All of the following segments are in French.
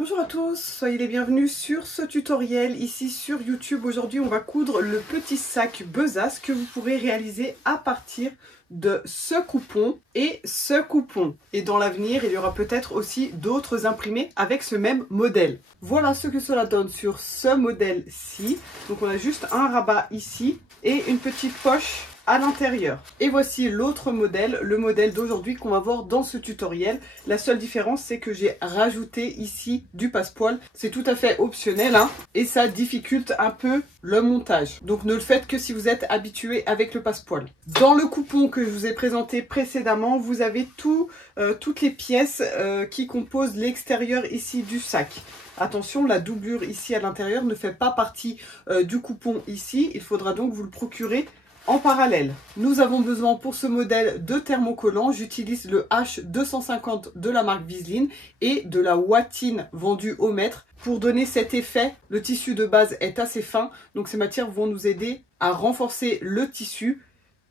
Bonjour à tous, soyez les bienvenus sur ce tutoriel ici sur YouTube. Aujourd'hui on va coudre le petit sac besace que vous pourrez réaliser à partir de ce coupon et ce coupon. Et dans l'avenir il y aura peut-être aussi d'autres imprimés avec ce même modèle. Voilà ce que cela donne sur ce modèle-ci. Donc on a juste un rabat ici et une petite poche à l'intérieur. Et voici l'autre modèle, le modèle d'aujourd'hui qu'on va voir dans ce tutoriel. La seule différence, c'est que j'ai rajouté ici du passepoil. C'est tout à fait optionnel, hein, et ça difficulte un peu le montage. Donc ne le faites que si vous êtes habitué avec le passepoil. Dans le coupon que je vous ai présenté précédemment, vous avez toutes les pièces qui composent l'extérieur ici du sac. Attention, la doublure ici à l'intérieur ne fait pas partie du coupon ici. Il faudra donc vous le procurer en parallèle. Nous avons besoin pour ce modèle de thermocollant. J'utilise le H250 de la marque Viseline et de la ouatine vendue au mètre. Pour donner cet effet, le tissu de base est assez fin, donc ces matières vont nous aider à renforcer le tissu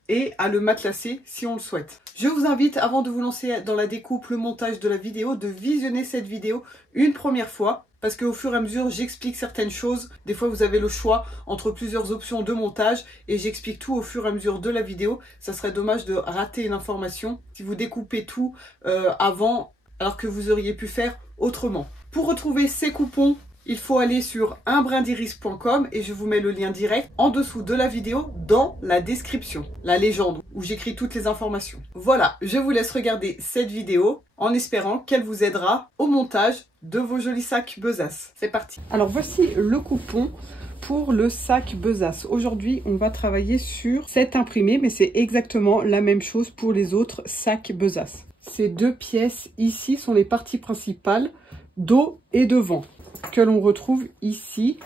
et à le matelasser si on le souhaite. Je vous invite, avant de vous lancer dans la découpe, le montage de la vidéo, de visionner cette vidéo une première fois. Parce qu'au fur et à mesure, j'explique certaines choses. Des fois, vous avez le choix entre plusieurs options de montage et j'explique tout au fur et à mesure de la vidéo. Ça serait dommage de rater une information si vous découpez tout avant, alors que vous auriez pu faire autrement. Pour retrouver ces coupons, il faut aller sur unbrindiris.com et je vous mets le lien direct en dessous de la vidéo dans la description, la légende où j'écris toutes les informations. Voilà, je vous laisse regarder cette vidéo en espérant qu'elle vous aidera au montage de vos jolis sacs besace. C'est parti. Alors voici le coupon pour le sac besace. Aujourd'hui, on va travailler sur cet imprimé, mais c'est exactement la même chose pour les autres sacs besace. Ces deux pièces ici sont les parties principales, dos et devant, que l'on retrouve ici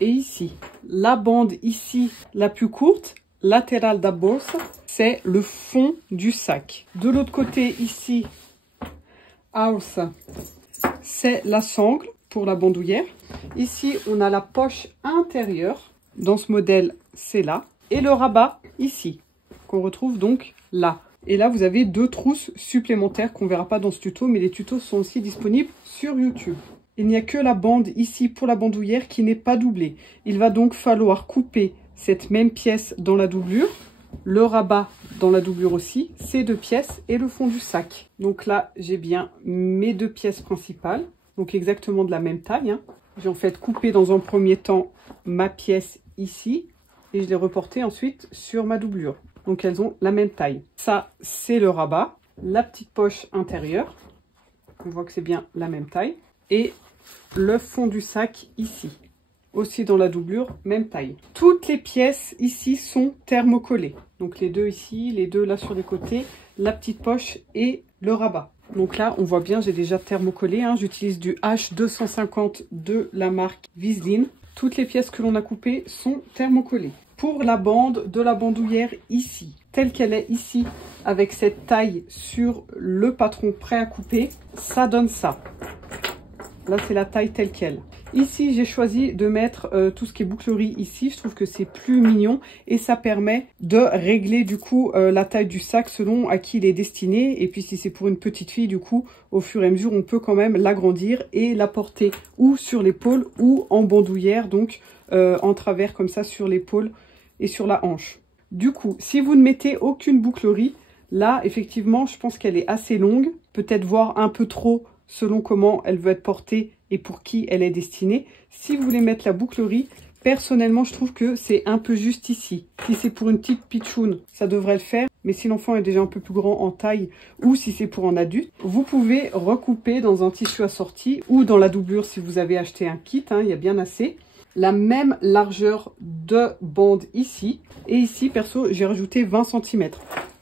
et ici. La bande ici, la plus courte, latérale da bolsa, c'est le fond du sac. De l'autre côté ici, alça, c'est la sangle pour la bandoulière. Ici, on a la poche intérieure. Dans ce modèle, c'est là. Et le rabat ici, qu'on retrouve donc là. Et là, vous avez deux trousses supplémentaires qu'on ne verra pas dans ce tuto, mais les tutos sont aussi disponibles sur YouTube. Il n'y a que la bande ici pour la bandoulière qui n'est pas doublée. Il va donc falloir couper cette même pièce dans la doublure, le rabat dans la doublure aussi, ces deux pièces et le fond du sac. Donc là, j'ai bien mes deux pièces principales, donc exactement de la même taille, hein. J'ai en fait coupé dans un premier temps ma pièce ici et je l'ai reportée ensuite sur ma doublure. Donc elles ont la même taille. Ça, c'est le rabat, la petite poche intérieure. On voit que c'est bien la même taille. Et le fond du sac ici, aussi dans la doublure, même taille. Toutes les pièces ici sont thermocollées. Donc les deux ici, les deux là sur les côtés, la petite poche et le rabat. Donc là, on voit bien, j'ai déjà thermocollé, hein. J'utilise du H250 de la marque Viseline. Toutes les pièces que l'on a coupées sont thermocollées. Pour la bande de la bandoulière ici, telle qu'elle est ici, avec cette taille sur le patron prêt à couper, ça donne ça. Là, c'est la taille telle qu'elle. Ici, j'ai choisi de mettre tout ce qui est bouclerie ici. Je trouve que c'est plus mignon et ça permet de régler du coup la taille du sac selon à qui il est destiné. Et puis, si c'est pour une petite fille, du coup, au fur et à mesure, on peut quand même l'agrandir et la porter ou sur l'épaule ou en bandoulière, donc en travers comme ça sur l'épaule et sur la hanche. Du coup, si vous ne mettez aucune bouclerie, là, effectivement, je pense qu'elle est assez longue, peut-être voire un peu trop selon comment elle veut être portée et pour qui elle est destinée. Si vous voulez mettre la bouclerie, personnellement, je trouve que c'est un peu juste ici. Si c'est pour une petite pitchoune, ça devrait le faire. Mais si l'enfant est déjà un peu plus grand en taille ou si c'est pour un adulte, vous pouvez recouper dans un tissu assorti ou dans la doublure si vous avez acheté un kit, hein, il y a bien assez. La même largeur de bande ici. Et ici, perso, j'ai rajouté 20 cm.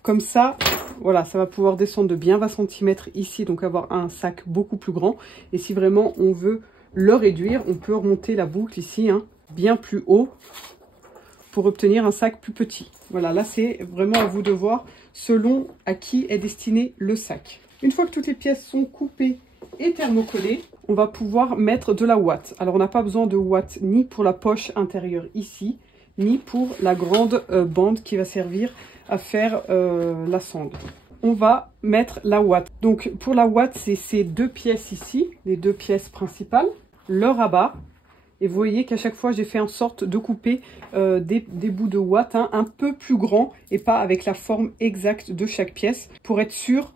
Comme ça, voilà, ça va pouvoir descendre de bien 20 cm ici, donc avoir un sac beaucoup plus grand. Et si vraiment on veut le réduire, on peut remonter la boucle ici, hein, bien plus haut pour obtenir un sac plus petit. Voilà, là c'est vraiment à vous de voir selon à qui est destiné le sac. Une fois que toutes les pièces sont coupées et thermocollées, on va pouvoir mettre de la ouate. Alors on n'a pas besoin de ouate ni pour la poche intérieure ici, ni pour la grande bande qui va servir à faire la sangle. on va mettre la ouate. Donc pour la ouate, c'est ces deux pièces ici, les deux pièces principales, le rabat. Et vous voyez qu'à chaque fois, j'ai fait en sorte de couper des bouts de ouate un peu plus grands et pas avec la forme exacte de chaque pièce pour être sûr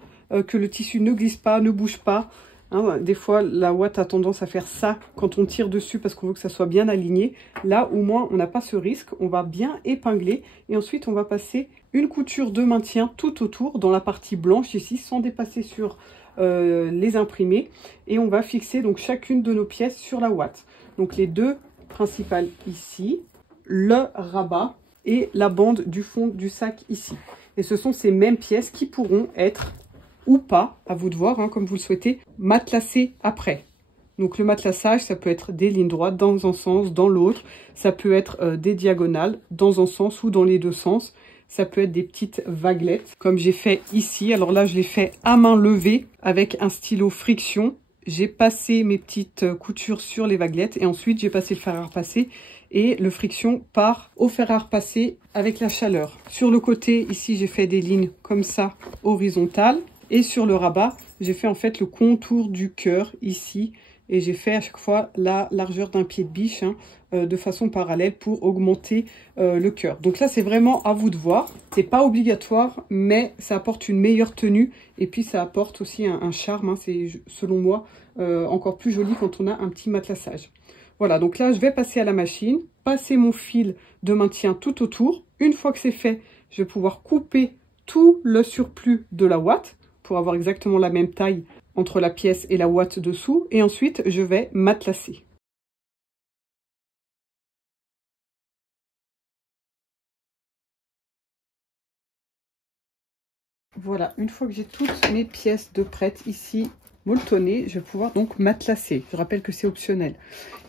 que le tissu ne glisse pas, ne bouge pas. Hein, des fois, la ouate a tendance à faire ça quand on tire dessus parce qu'on veut que ça soit bien aligné. Là, au moins, on n'a pas ce risque. On va bien épingler et ensuite, on va passer une couture de maintien tout autour dans la partie blanche ici sans dépasser sur les imprimés. Et on va fixer donc chacune de nos pièces sur la ouate. Donc les deux principales ici, le rabat et la bande du fond du sac ici. Et ce sont ces mêmes pièces qui pourront être ou pas, à vous de voir, hein, comme vous le souhaitez, matelassées après. Donc le matelassage, ça peut être des lignes droites dans un sens, dans l'autre. Ça peut être des diagonales dans un sens ou dans les deux sens. Ça peut être des petites vaguelettes, comme j'ai fait ici. Alors là, je l'ai fait à main levée avec un stylo friction. J'ai passé mes petites coutures sur les vaguelettes et ensuite j'ai passé le fer à repasser et le friction part au fer à repasser avec la chaleur. Sur le côté, ici, j'ai fait des lignes comme ça, horizontales. Et sur le rabat, j'ai fait en fait le contour du cœur ici. Et j'ai fait à chaque fois la largeur d'un pied de biche de façon parallèle pour augmenter le cœur. Donc là, c'est vraiment à vous de voir. C'est pas obligatoire, mais ça apporte une meilleure tenue. Et puis, ça apporte aussi un charme. Hein. C'est, selon moi, encore plus joli quand on a un petit matelassage. Voilà, donc là, je vais passer à la machine, passer mon fil de maintien tout autour. Une fois que c'est fait, je vais pouvoir couper tout le surplus de la ouate pour avoir exactement la même taille entre la pièce et la ouate dessous. Et ensuite, je vais matelasser. Voilà, une fois que j'ai toutes mes pièces de prêtes ici molletonnées, je vais pouvoir donc matelasser. Je rappelle que c'est optionnel.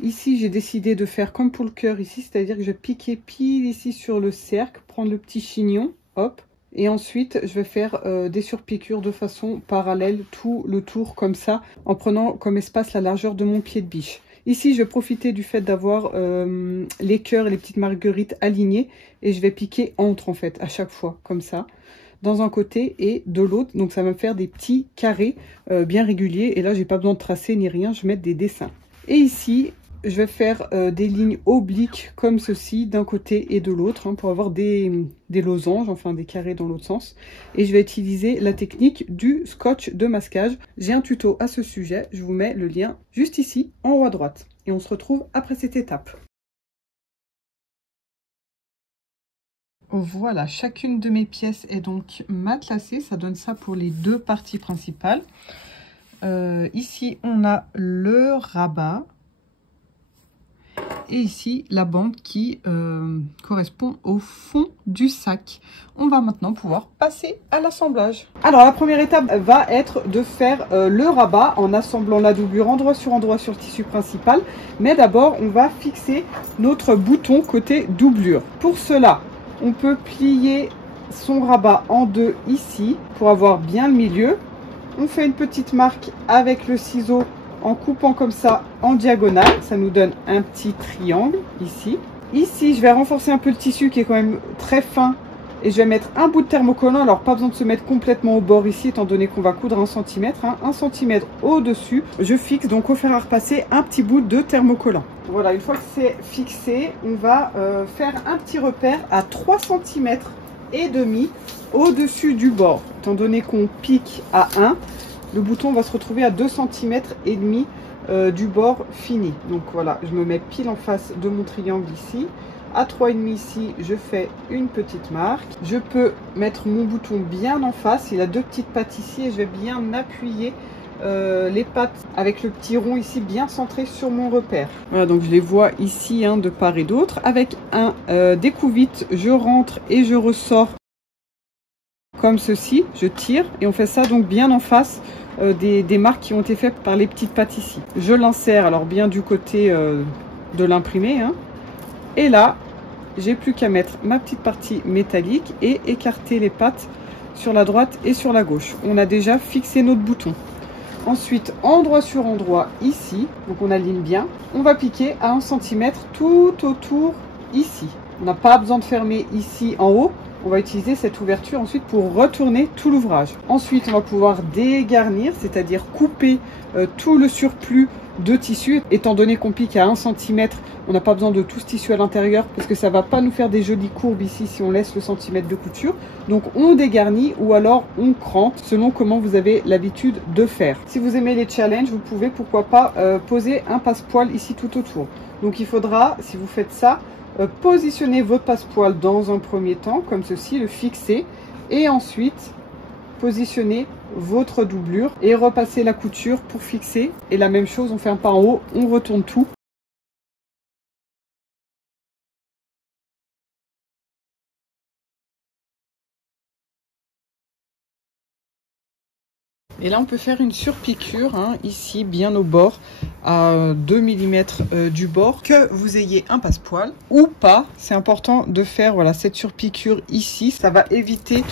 Ici, j'ai décidé de faire comme pour le cœur ici, c'est-à-dire que je vais piquer pile ici sur le cercle, prendre le petit chignon, hop. Et ensuite, je vais faire des surpiqûres de façon parallèle tout le tour comme ça, en prenant comme espace la largeur de mon pied de biche. Ici, je vais profiter du fait d'avoir les cœurs et les petites marguerites alignées et je vais piquer entre en fait à chaque fois comme ça, dans un côté et de l'autre. Donc ça va me faire des petits carrés bien réguliers et là, j'ai pas besoin de tracer ni rien, je vais mettre des dessins. Et ici, je vais faire des lignes obliques comme ceci d'un côté et de l'autre pour avoir des losanges, enfin des carrés dans l'autre sens. Et je vais utiliser la technique du scotch de masquage. J'ai un tuto à ce sujet, je vous mets le lien juste ici en haut à droite. Et on se retrouve après cette étape. Voilà, chacune de mes pièces est donc matelassée, ça donne ça pour les deux parties principales. Ici, on a le rabat. Et ici, la bande qui correspond au fond du sac. On va maintenant pouvoir passer à l'assemblage. Alors, la première étape va être de faire le rabat en assemblant la doublure endroit sur le tissu principal. Mais d'abord, on va fixer notre bouton côté doublure. Pour cela, on peut plier son rabat en deux ici pour avoir bien le milieu. On fait une petite marque avec le ciseau en coupant comme ça en diagonale, ça nous donne un petit triangle ici. Ici, je vais renforcer un peu le tissu qui est quand même très fin et je vais mettre un bout de thermocollant. Alors, pas besoin de se mettre complètement au bord ici, étant donné qu'on va coudre 1 cm. 1 cm au-dessus, je fixe donc au fer à repasser un petit bout de thermocollant. Voilà, une fois que c'est fixé, on va faire un petit repère à 3 cm et demi au-dessus du bord. Étant donné qu'on pique à 1, le bouton va se retrouver à 2 cm et demi du bord fini. Donc voilà, je me mets pile en face de mon triangle ici. À 3,5 ici, je fais une petite marque. Je peux mettre mon bouton bien en face. Il a deux petites pattes ici et je vais bien appuyer les pattes avec le petit rond ici bien centré sur mon repère. Voilà, donc je les vois ici de part et d'autre. Avec un découvite, je rentre et je ressors comme ceci. Je tire et on fait ça donc bien en face des marques qui ont été faites par les petites pattes ici. Je l'insère alors bien du côté de l'imprimé. Et là, j'ai plus qu'à mettre ma petite partie métallique et écarter les pattes sur la droite et sur la gauche. On a déjà fixé notre bouton. Ensuite, endroit sur endroit ici, donc on aligne bien. On va piquer à 1 cm tout autour ici. On n'a pas besoin de fermer ici en haut, on va utiliser cette ouverture ensuite pour retourner tout l'ouvrage. Ensuite, on va pouvoir dégarnir, c'est-à-dire couper tout le surplus de tissu. Étant donné qu'on pique à 1 cm, on n'a pas besoin de tout ce tissu à l'intérieur parce que ça ne va pas nous faire des jolies courbes ici si on laisse le centimètre de couture. Donc on dégarnit ou alors on crante selon comment vous avez l'habitude de faire. Si vous aimez les challenges, vous pouvez pourquoi pas poser un passepoil ici tout autour. Donc il faudra, si vous faites ça, positionner votre passepoil dans un premier temps comme ceci, le fixer et ensuite positionner votre doublure et repasser la couture pour fixer. Et la même chose, on fait un pas en haut, on retourne tout. Et là, on peut faire une surpiqûre, hein, ici, bien au bord, à 2 mm du bord, que vous ayez un passepoil ou pas. C'est important de faire voilà, cette surpiqûre ici. Ça va éviter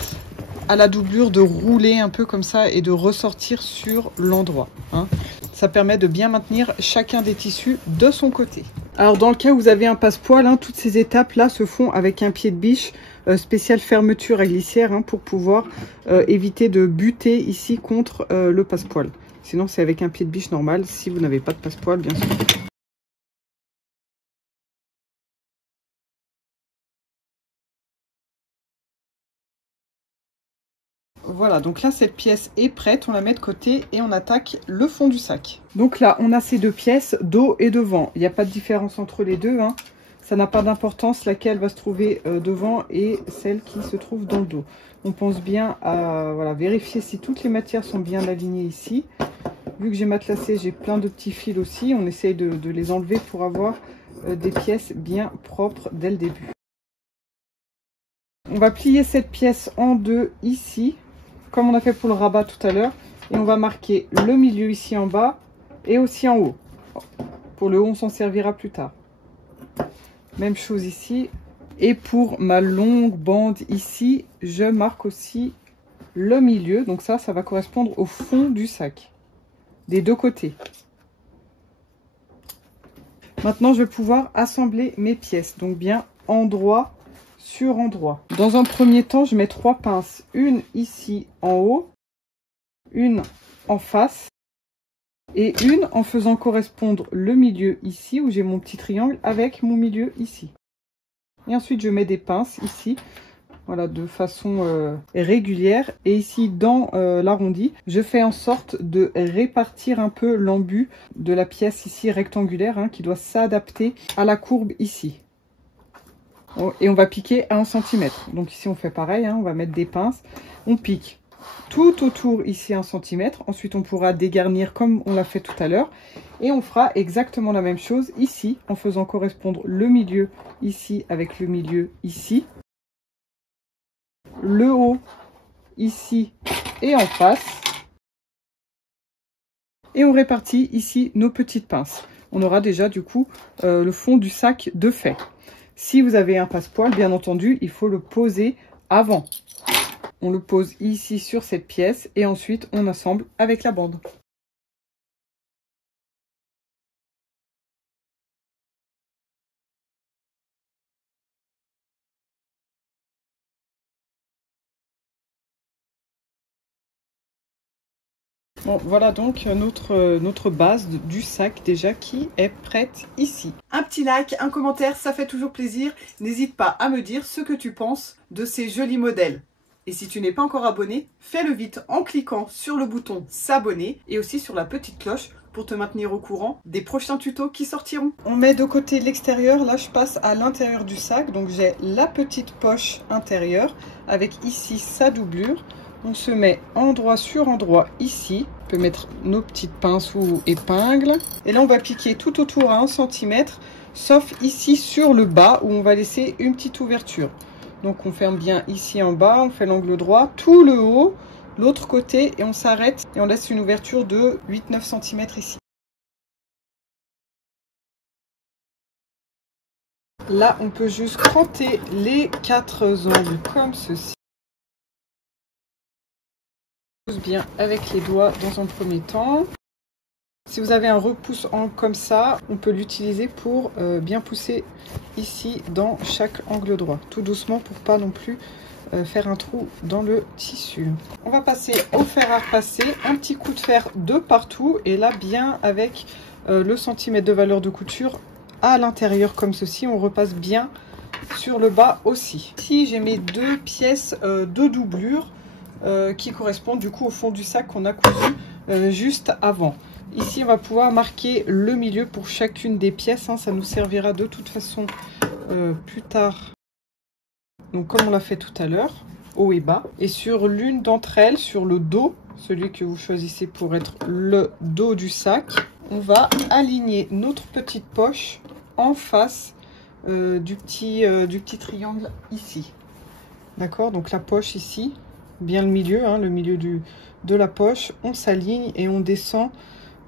à la doublure de rouler un peu comme ça et de ressortir sur l'endroit. Hein. Ça permet de bien maintenir chacun des tissus de son côté. Alors dans le cas où vous avez un passepoil, hein, toutes ces étapes là se font avec un pied de biche spécial fermeture à glissière, hein, pour pouvoir éviter de buter ici contre le passepoil. Sinon c'est avec un pied de biche normal si vous n'avez pas de passepoil bien sûr. Voilà, donc là cette pièce est prête, on la met de côté et on attaque le fond du sac. Donc là on a ces deux pièces, dos et devant. Il n'y a pas de différence entre les deux, hein. Ça n'a pas d'importance laquelle va se trouver devant et celle qui se trouve dans le dos. On pense bien à voilà, vérifier si toutes les matières sont bien alignées ici. Vu que j'ai matelassé, j'ai plein de petits fils aussi. On essaye de les enlever pour avoir des pièces bien propres dès le début. On va plier cette pièce en deux ici, comme on a fait pour le rabat tout à l'heure. Et on va marquer le milieu ici en bas et aussi en haut. Pour le haut, on s'en servira plus tard. Même chose ici. Et pour ma longue bande ici, je marque aussi le milieu. Donc ça va correspondre au fond du sac, des deux côtés. Maintenant, je vais pouvoir assembler mes pièces. Donc bien endroit sur endroit. Dans un premier temps, je mets 3 pinces. Une ici en haut, une en face et une en faisant correspondre le milieu ici où j'ai mon petit triangle avec mon milieu ici. Et ensuite, je mets des pinces ici, voilà, de façon régulière. Et ici, dans l'arrondi, je fais en sorte de répartir un peu l'embut de la pièce ici rectangulaire, hein, qui doit s'adapter à la courbe ici. Et on va piquer à 1 cm. Donc ici, on fait pareil, hein, on va mettre des pinces. On pique tout autour ici 1 cm. Ensuite, on pourra dégarnir comme on l'a fait tout à l'heure. Et on fera exactement la même chose ici, en faisant correspondre le milieu ici avec le milieu ici. Le haut ici et en face. Et on répartit ici nos petites pinces. On aura déjà du coup le fond du sac de fait. Si vous avez un passepoil, bien entendu, il faut le poser avant. On le pose ici sur cette pièce et ensuite on assemble avec la bande. Bon, voilà donc notre base du sac déjà qui est prête ici. Un petit like, un commentaire, ça fait toujours plaisir. N'hésite pas à me dire ce que tu penses de ces jolis modèles. Et si tu n'es pas encore abonné, fais-le vite en cliquant sur le bouton s'abonner et aussi sur la petite cloche pour te maintenir au courant des prochains tutos qui sortiront. On met de côté l'extérieur, là je passe à l'intérieur du sac. Donc j'ai la petite poche intérieure avec ici sa doublure. On se met endroit sur endroit ici. On peut mettre nos petites pinces ou épingles. Et là, on va piquer tout autour à 1 cm, sauf ici sur le bas où on va laisser une petite ouverture. Donc, on ferme bien ici en bas, on fait l'angle droit, tout le haut, l'autre côté, et on s'arrête et on laisse une ouverture de 8-9 cm ici. Là, on peut juste cranter les 4 angles comme ceci. Bien avec les doigts dans un premier temps. Si vous avez un repousse-angle comme ça, on peut l'utiliser pour bien pousser ici dans chaque angle droit, tout doucement pour pas non plus faire un trou dans le tissu. On va passer au fer à repasser, un petit coup de fer de partout et là bien avec le centimètre de valeur de couture à l'intérieur comme ceci. On repasse bien sur le bas aussi. Ici j'ai mes deux pièces de doublure qui correspondent du coup au fond du sac qu'on a cousu juste avant. Ici on va pouvoir marquer le milieu pour chacune des pièces, hein. Ça nous servira de toute façon plus tard. Donc comme on l'a fait tout à l'heure, haut et bas. Et sur l'une d'entre elles, sur le dos, celui que vous choisissez pour être le dos du sac, on va aligner notre petite poche en face du petit triangle ici. D'accord, donc la poche ici, bien le milieu, hein, le milieu de la poche, on s'aligne et on descend,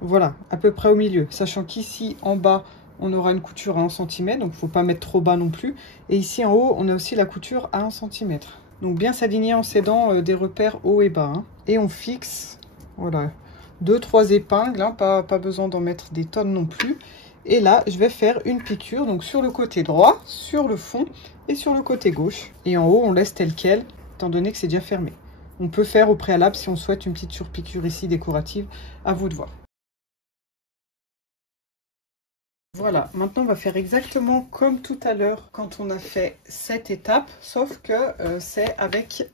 voilà, à peu près au milieu. Sachant qu'ici, en bas, on aura une couture à 1 cm, donc il ne faut pas mettre trop bas non plus. Et ici en haut, on a aussi la couture à 1 cm. Donc bien s'aligner en s'aidant des repères haut et bas. Hein. Et on fixe, voilà, 2-3 épingles, hein, pas besoin d'en mettre des tonnes non plus. Et là, je vais faire une piqûre, donc sur le côté droit, sur le fond et sur le côté gauche. Et en haut, on laisse tel quel, étant donné que c'est déjà fermé. On peut faire au préalable, si on souhaite, une petite surpiqûre ici décorative, à vous de voir. Voilà, maintenant on va faire exactement comme tout à l'heure quand on a fait cette étape, sauf que c'est avec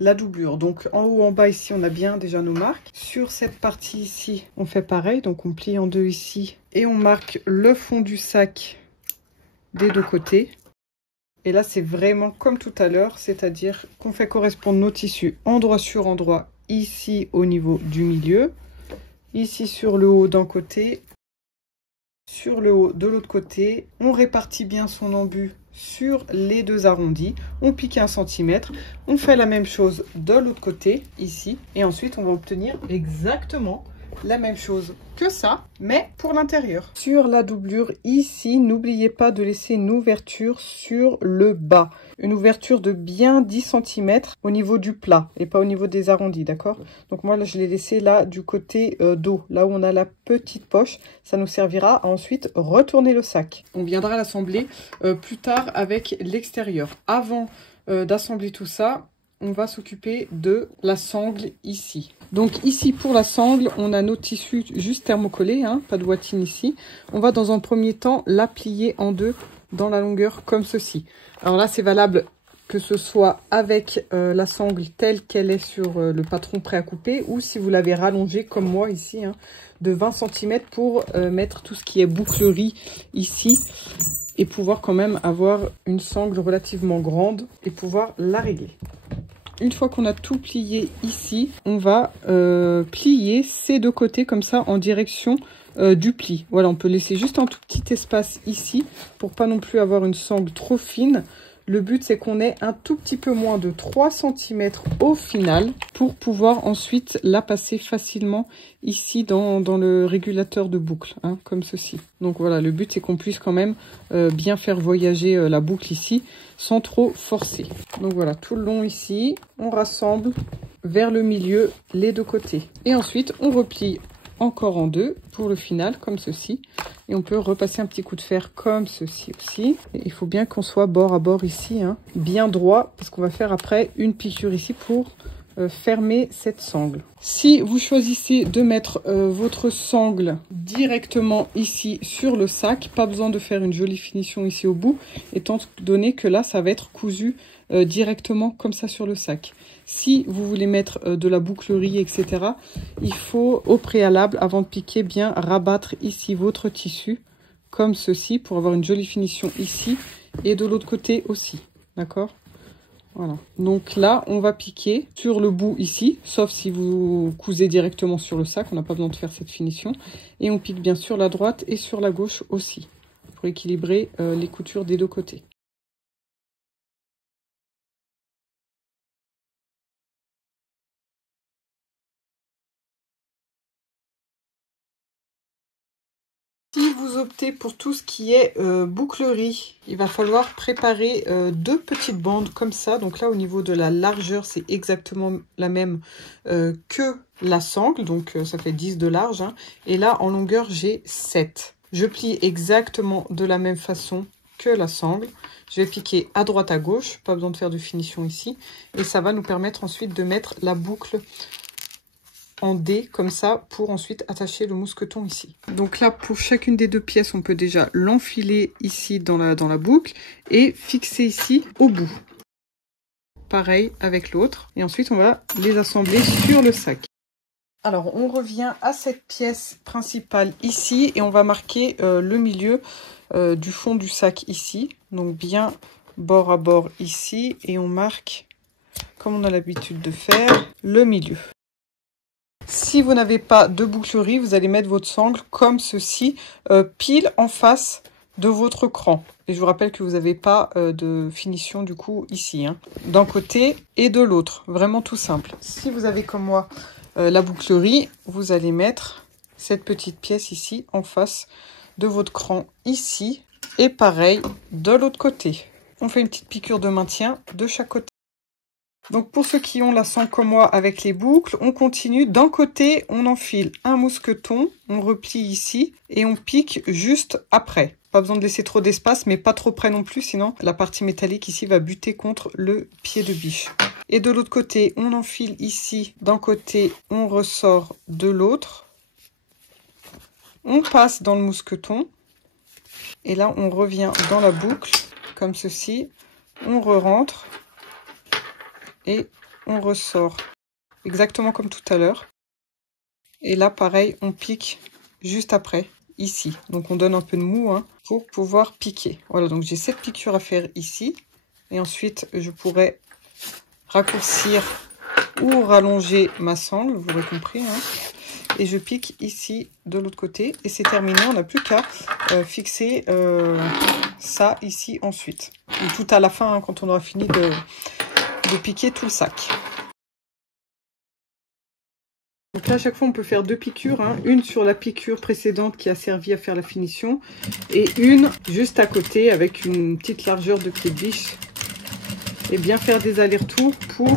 la doublure. Donc en haut, en bas ici, on a bien déjà nos marques. Sur cette partie ici, on fait pareil, donc on plie en deux ici et on marque le fond du sac des deux côtés. Et là, c'est vraiment comme tout à l'heure, c'est-à-dire qu'on fait correspondre nos tissus endroit sur endroit ici au niveau du milieu, ici sur le haut d'un côté, sur le haut de l'autre côté. On répartit bien son embut sur les deux arrondis, on pique 1 cm, on fait la même chose de l'autre côté ici et ensuite on va obtenir exactement la même chose que ça, mais pour l'intérieur. Sur la doublure ici, n'oubliez pas de laisser une ouverture sur le bas, une ouverture de bien 10 cm au niveau du plat et pas au niveau des arrondis, d'accord? Donc moi là je l'ai laissé là du côté dos, là où on a la petite poche. Ça nous servira à ensuite retourner le sac. On viendra l'assembler plus tard avec l'extérieur. Avant d'assembler tout ça, on va s'occuper de la sangle ici. Donc ici pour la sangle, on a nos tissus juste thermocollés, hein, pas de watine ici. On va dans un premier temps la plier en deux dans la longueur comme ceci. Alors là c'est valable que ce soit avec la sangle telle qu'elle est sur le patron prêt à couper ou si vous l'avez rallongée comme moi ici, hein, de 20 cm pour mettre tout ce qui est bouclerie ici et pouvoir quand même avoir une sangle relativement grande et pouvoir la régler. Une fois qu'on a tout plié ici, on va plier ces deux côtés comme ça en direction du pli. Voilà, on peut laisser juste un tout petit espace ici pour pas non plus avoir une sangle trop fine. Le but, c'est qu'on ait un tout petit peu moins de 3 cm au final pour pouvoir ensuite la passer facilement ici dans le régulateur de boucle, hein, comme ceci. Donc voilà, le but, c'est qu'on puisse quand même bien faire voyager la boucle ici sans trop forcer. Donc voilà, tout le long ici, on rassemble vers le milieu les deux côtés. Et ensuite, on replie encore en deux pour le final comme ceci et on peut repasser un petit coup de fer comme ceci aussi. Et il faut bien qu'on soit bord à bord ici, hein, bien droit, parce qu'on va faire après une piqûre ici pour fermer cette sangle. Si vous choisissez de mettre votre sangle directement ici sur le sac, pas besoin de faire une jolie finition ici au bout, étant donné que là ça va être cousu directement comme ça sur le sac. Si vous voulez mettre de la bouclerie, etc., il faut au préalable, avant de piquer, bien rabattre ici votre tissu comme ceci pour avoir une jolie finition ici et de l'autre côté aussi, d'accord? Voilà, donc là on va piquer sur le bout ici, sauf si vous cousez directement sur le sac, on n'a pas besoin de faire cette finition. Et on pique bien sur la droite et sur la gauche aussi, pour équilibrer les coutures des deux côtés. Si vous optez pour tout ce qui est bouclerie, il va falloir préparer deux petites bandes comme ça. Donc là, au niveau de la largeur, c'est exactement la même que la sangle. Donc ça fait 10 de large. Hein. Et là, en longueur, j'ai 7. Je plie exactement de la même façon que la sangle. Je vais piquer à droite à gauche, pas besoin de faire de finition ici. Et ça va nous permettre ensuite de mettre la boucle en D comme ça pour ensuite attacher le mousqueton ici. Donc là, pour chacune des deux pièces, on peut déjà l'enfiler ici dans la boucle et fixer ici au bout. Pareil avec l'autre. Et ensuite, on va les assembler sur le sac. Alors, on revient à cette pièce principale ici et on va marquer le milieu du fond du sac ici. Donc bien bord à bord ici et on marque, comme on a l'habitude de faire, le milieu. Si vous n'avez pas de bouclerie, vous allez mettre votre sangle comme ceci, pile en face de votre cran. Et je vous rappelle que vous n'avez pas de finition du coup ici, hein, d'un côté et de l'autre. Vraiment tout simple. Si vous avez comme moi la bouclerie, vous allez mettre cette petite pièce ici en face de votre cran ici. Et pareil de l'autre côté. On fait une petite piqûre de maintien de chaque côté. Donc pour ceux qui ont la sangle comme moi avec les boucles, on continue. D'un côté, on enfile un mousqueton, on replie ici et on pique juste après. Pas besoin de laisser trop d'espace, mais pas trop près non plus, sinon la partie métallique ici va buter contre le pied de biche. Et de l'autre côté, on enfile ici. D'un côté, on ressort de l'autre. On passe dans le mousqueton. Et là, on revient dans la boucle, comme ceci. On re-rentre. Et on ressort exactement comme tout à l'heure. Et là, pareil, on pique juste après, ici. Donc, on donne un peu de mou hein, pour pouvoir piquer. Voilà, donc j'ai cette piqûre à faire ici. Et ensuite, je pourrais raccourcir ou rallonger ma sangle, vous l'aurez compris. Hein. Et je pique ici de l'autre côté. Et c'est terminé, on n'a plus qu'à fixer ça ici ensuite. Et tout à la fin, hein, quand on aura fini de piquer tout le sac. Donc là, à chaque fois, on peut faire deux piqûres. Hein. Une sur la piqûre précédente qui a servi à faire la finition. Et une juste à côté avec une petite largeur de pied de biche. Et bien faire des allers-retours pour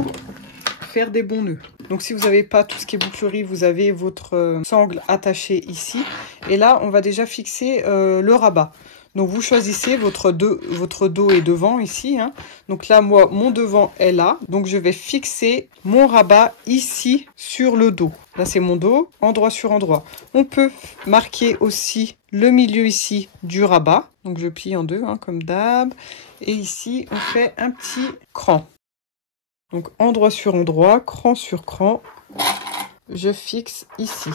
faire des bons nœuds. Donc si vous n'avez pas tout ce qui est bouclerie, vous avez votre sangle attachée ici. Et là, on va déjà fixer le rabat. Donc vous choisissez votre dos est devant ici. Hein. Donc là, moi, mon devant est là. Donc je vais fixer mon rabat ici sur le dos. Là, c'est mon dos, endroit sur endroit. On peut marquer aussi le milieu ici du rabat. Donc je plie en deux, hein, comme d'hab. Et ici, on fait un petit cran. Donc endroit sur endroit, cran sur cran. Je fixe ici.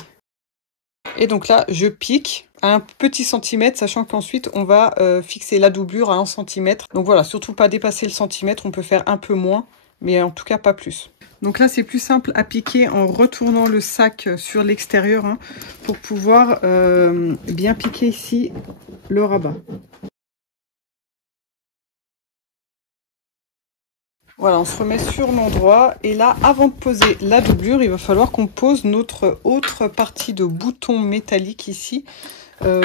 Et donc là, je pique à un petit centimètre, sachant qu'ensuite, on va fixer la doublure à 1 cm. Donc voilà, surtout pas dépasser le centimètre, on peut faire un peu moins, mais en tout cas pas plus. Donc là, c'est plus simple à piquer en retournant le sac sur l'extérieur, hein, pour pouvoir bien piquer ici le rabat. Voilà, on se remet sur l'endroit et là, avant de poser la doublure, il va falloir qu'on pose notre autre partie de bouton métallique ici,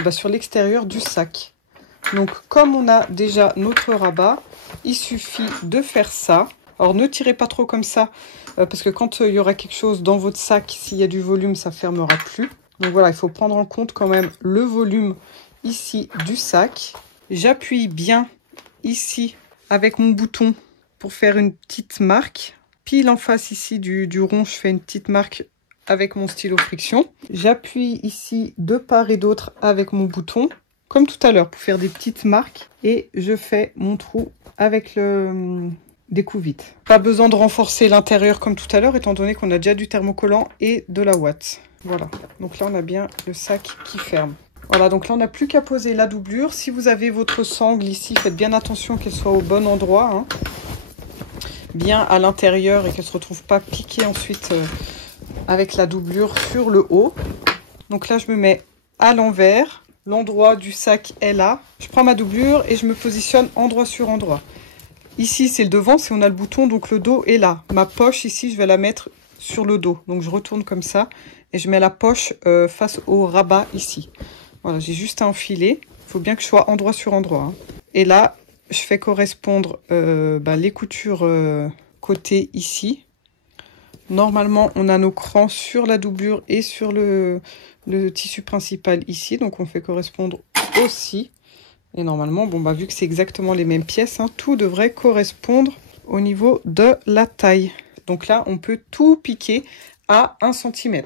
sur l'extérieur du sac. Donc, comme on a déjà notre rabat, il suffit de faire ça. Alors, ne tirez pas trop comme ça, parce que quand il y aura quelque chose dans votre sac, s'il y a du volume, ça ne fermera plus. Donc voilà, il faut prendre en compte quand même le volume ici du sac. J'appuie bien ici avec mon bouton pour faire une petite marque. Pile en face ici du rond, je fais une petite marque avec mon stylo friction. J'appuie ici de part et d'autre avec mon bouton, comme tout à l'heure, pour faire des petites marques. Et je fais mon trou avec le découvite. Pas besoin de renforcer l'intérieur comme tout à l'heure, étant donné qu'on a déjà du thermocollant et de la ouate. Voilà, donc là on a bien le sac qui ferme. Voilà, donc là on n'a plus qu'à poser la doublure. Si vous avez votre sangle ici, faites bien attention qu'elle soit au bon endroit, hein. Bien à l'intérieur et qu'elle ne se retrouve pas piquée ensuite avec la doublure sur le haut. Donc là, je me mets à l'envers. L'endroit du sac est là. Je prends ma doublure et je me positionne endroit sur endroit. Ici, c'est le devant, si on a le bouton, donc le dos est là. Ma poche, ici, je vais la mettre sur le dos. Donc je retourne comme ça et je mets la poche face au rabat ici. Voilà, j'ai juste à enfiler. Il faut bien que je sois endroit sur endroit. Hein. Et là, je fais correspondre les coutures côté ici. Normalement, on a nos crans sur la doublure et sur le tissu principal ici. Donc, on fait correspondre aussi. Et normalement, bon, bah, vu que c'est exactement les mêmes pièces, hein, tout devrait correspondre au niveau de la taille. Donc là, on peut tout piquer à 1 cm.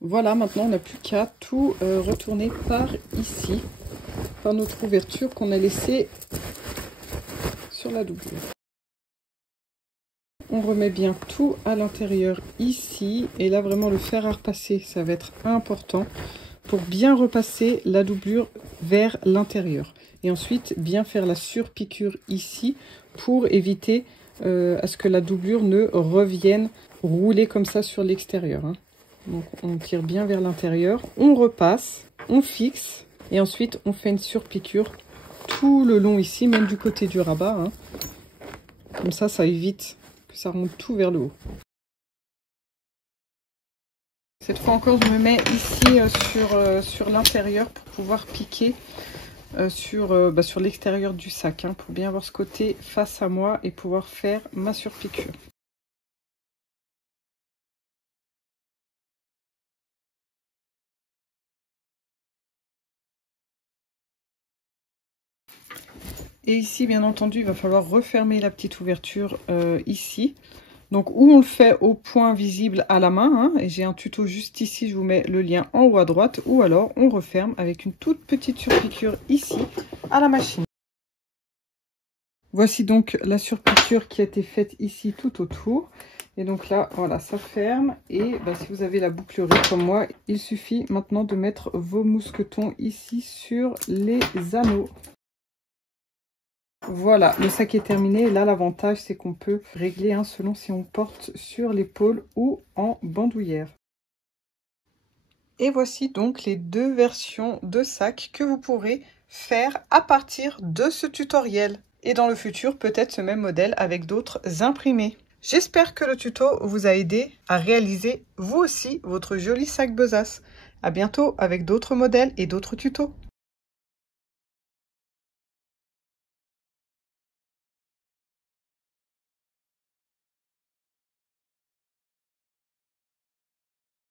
Voilà, maintenant on n'a plus qu'à tout retourner par ici, par notre ouverture qu'on a laissée sur la doublure. On remet bien tout à l'intérieur ici, et là vraiment le fer à repasser, ça va être important pour bien repasser la doublure vers l'intérieur. Et ensuite bien faire la surpiqûre ici pour éviter à ce que la doublure ne revienne rouler comme ça sur l'extérieur, hein. Donc on tire bien vers l'intérieur, on repasse, on fixe et ensuite on fait une surpiqûre tout le long ici, même du côté du rabat, hein. Comme ça évite que ça remonte tout vers le haut. Cette fois encore, je me mets ici sur l'intérieur pour pouvoir piquer sur l'extérieur du sac, hein, pour bien avoir ce côté face à moi et pouvoir faire ma surpiqûre. Et ici, bien entendu, il va falloir refermer la petite ouverture ici. Donc, où on le fait au point visible à la main, hein, et j'ai un tuto juste ici, je vous mets le lien en haut à droite, ou alors on referme avec une toute petite surpiqûre ici à la machine. Voici donc la surpiqûre qui a été faite ici tout autour. Et donc là, voilà, ça ferme. Et bah, si vous avez la bouclerie comme moi, il suffit maintenant de mettre vos mousquetons ici sur les anneaux. Voilà, le sac est terminé. Là, l'avantage, c'est qu'on peut régler, hein, selon si on porte sur l'épaule ou en bandoulière. Et voici donc les deux versions de sac que vous pourrez faire à partir de ce tutoriel. Et dans le futur, peut-être ce même modèle avec d'autres imprimés. J'espère que le tuto vous a aidé à réaliser vous aussi votre joli sac besace. À bientôt avec d'autres modèles et d'autres tutos.